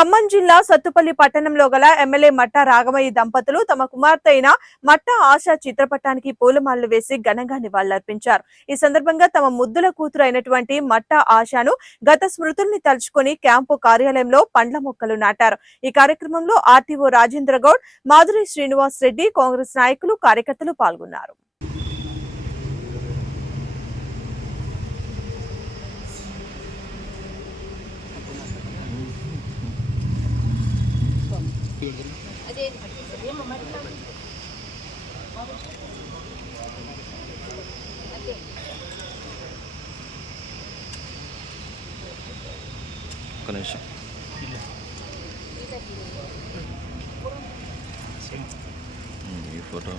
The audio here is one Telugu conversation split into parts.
ఖమ్మం జిల్లా సత్తుపల్లి పట్టణంలో గల ఎమ్మెల్యే మట్టా రాఘమయ్య దంపతులు తమ కుమార్తె అయిన మట్టా ఆశ చిత్రపటానికి పూలమాలలు వేసి ఘనంగా నివాళులర్పించారు. ఈ సందర్భంగా తమ ముద్దుల కూతురు అయినటువంటి మట్టా ఆశను గత స్మృతుల్ని తలుచుకుని క్యాంపు కార్యాలయంలో పండ్ల మొక్కలు నాటారు. ఈ కార్యక్రమంలో ఆర్టీఓ రాజేంద్ర గౌడ్, మాధురి శ్రీనివాస్ రెడ్డి, కాంగ్రెస్ నాయకులు, కార్యకర్తలు పాల్గొన్నారు. ఒక నిమిషం ఈ ఫోటో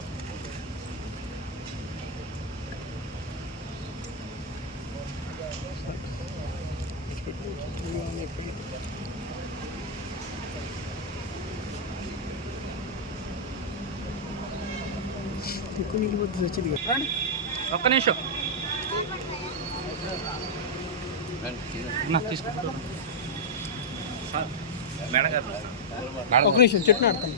ఒక్క నిమిషం ఒక నిమిషం చెట్టు నాటుతాను.